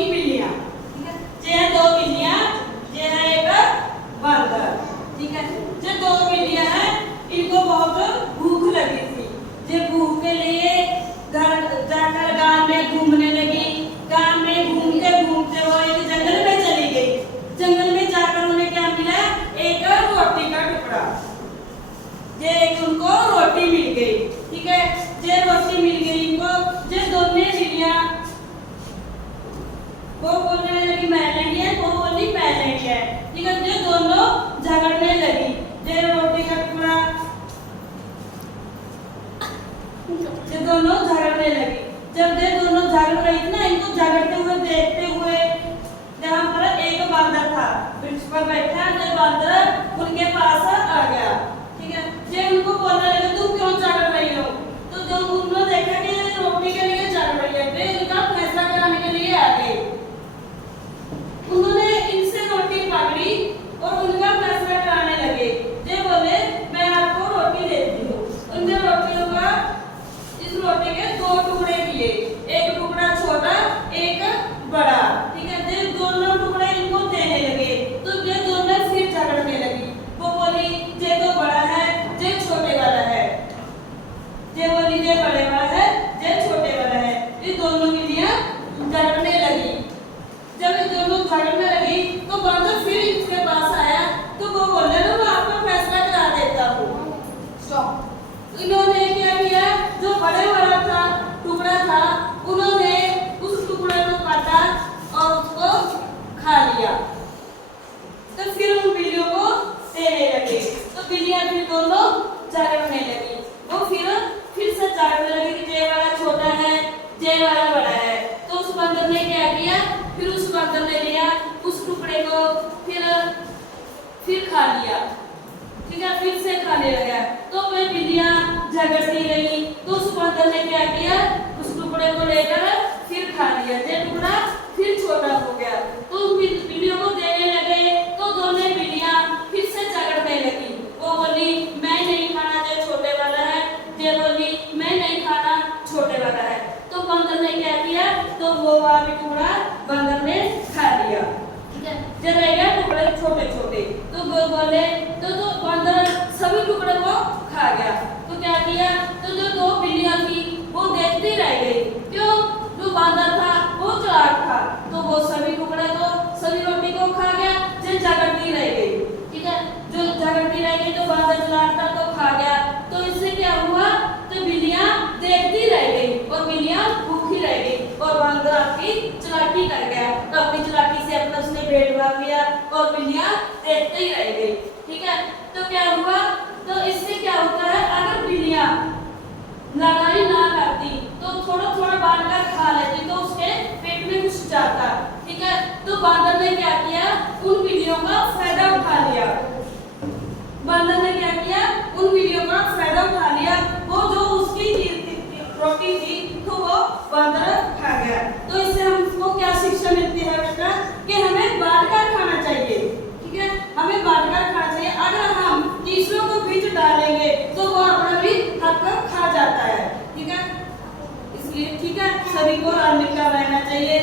थी बिल्लियां, ठीक है। जे है दो बिल्लियां, जे है एक बंदर, ठीक है। जो दो बिल्लियां हैं इनको बहुत भूख लगी थी। जे भूख के लिए घर जाकर गांव में घूमने लगी। गांव में घूमते घूमते वो एक जंगल में चली गई। जंगल में जाकर उन्हें क्या मिला? एक रोटी का टुकड़ा। जे एक उनको रोटी मिल गई, ठीक है। जे रोटी मिल गई इनको, जे दोनों बिल्लियां वो बोलने लगी मैं लेंगे, वो बोली मैं लेंगे, ठीक है। जो दोनों झगड़ने लगी। जे रोटी का टुकड़ा, ये दोनों झगड़ने लगी। जब ये दोनों झगड़ रही थी ना, इनको झगड़ते हुए देखते हुए जहाँ पर एक बांदर था वृक्ष पर बैठा, जो बांदर उनके पास आ गया, ठीक है। ये उनको बोलने लगे तुम क्यों झगड़ रही हो? तो जब उन्होंने देखा कि रोटी के लिए झगड़ रही है, वे उनका फैसला कराने के लिए आ गए। उन्होंने इनसे रोटी पकड़ी और उनका फैसला कराने लगे। ये बोले मैं आपको रोटी देती हूँ। उनने रोटियों का इस रोटी के दो टुकड़े किए, एक टुकड़ा छोटा एक बड़ा, ठीक है। ये दोनों टुकड़े इनको देने लगे तो ये दोनों फिर झगड़ने लगी। वो बोली ये तो बड़ा है, ये छोटे वाला है। ये बोली ये बड़े वाला है, ये छोटे वाला है। ये दोनों बिल्लियां झगड़ने लगी। जब ये दोनों झगड़ने लगी तो बांदर फिर इसके पास आया तो वो बोले ना मैं आपका फैसला करा देता हूँ। स्टॉप। इन्होंने क्या किया? जो बड़े वाला था टुकड़ा था, उन्होंने उस टुकड़े को काटा और उसको खा लिया। तो फिर उन बिल्लियों को देने लगे तो बिल्लियां फिर दोनों झगड़ने लगी। वो फिर से झगड़ने लगी कि ये वाला छोटा है, ये वाला बड़ा है। तो उस बंदर ने क्या किया? फिर उस बंदर ने लिया उस टुकड़े को फिर खा लिया, ठीक है। फिर से खाने लगा तो वे बिल्लियां झगड़ती रही। तो उस बंदर ने क्या किया? उस टुकड़े को लेकर फिर खा लिया। ये टुकड़ा फिर छोटा हो गया तो उन बिल्लियों को देने लगे तो दोनों बिल्लियां फिर से झगड़ने लगी। वो बोली मैं नहीं खाना, जो छोटे वाला है। ये बोली मैं नहीं खाना, छोटे वाला है। तो बंदर ने क्या किया? तो वो वाला टुकड़ा बंदर ने खा लिया, ठीक है। जब रह गया टुकड़े छोटे छोटे तो वो बोले तो बंदर सभी टुकड़े को खा गया। तो क्या किया? तो जो दो बिल्लियां थी वो देखती रह गई। क्यों? जो बंदर था वो चालाक था तो वो सभी टुकड़े को सभी रोटी को खा गया। जो झगड़ती रह गई, ठीक है। जो झगड़ती रह गई तो बंदर चालाक था तो खा गया। तो इससे क्या हुआ? तो बिल्लियां देखती रह गई और बिल्लियां भूखी रह गई और बंदर आपकी चालाकी कर गया। तो अपनी चालाकी से अपना उसने पेट भर लिया और बिल्लियां देखते ही रह गई, ठीक है। तो क्या हुआ? तो इससे क्या होता है? अगर बिल्लियां लड़ाई ना करती तो थोड़ा थोड़ा बांट कर खा लेती तो उसके पेट में घुस जाता, ठीक है। तो बंदर ने क्या किया? उन बिल्लियों का फायदा उठा लिया। बंदर ने क्या किया? उन बिल्लियों का फायदा उठा लिया। वो जो उसकी रोटी थी तो वो बंदर खा गया। तो इससे हमको क्या शिक्षा मिलती है बेटा? कि हमें बांटकर खाना चाहिए, ठीक है। हमें बांटकर खाना चाहिए। अगर हम तीसरों को बीच डालेंगे तो वो अपना भी हक खा जाता है, ठीक है। इसलिए ठीक है सभी को मिलकर रहना चाहिए।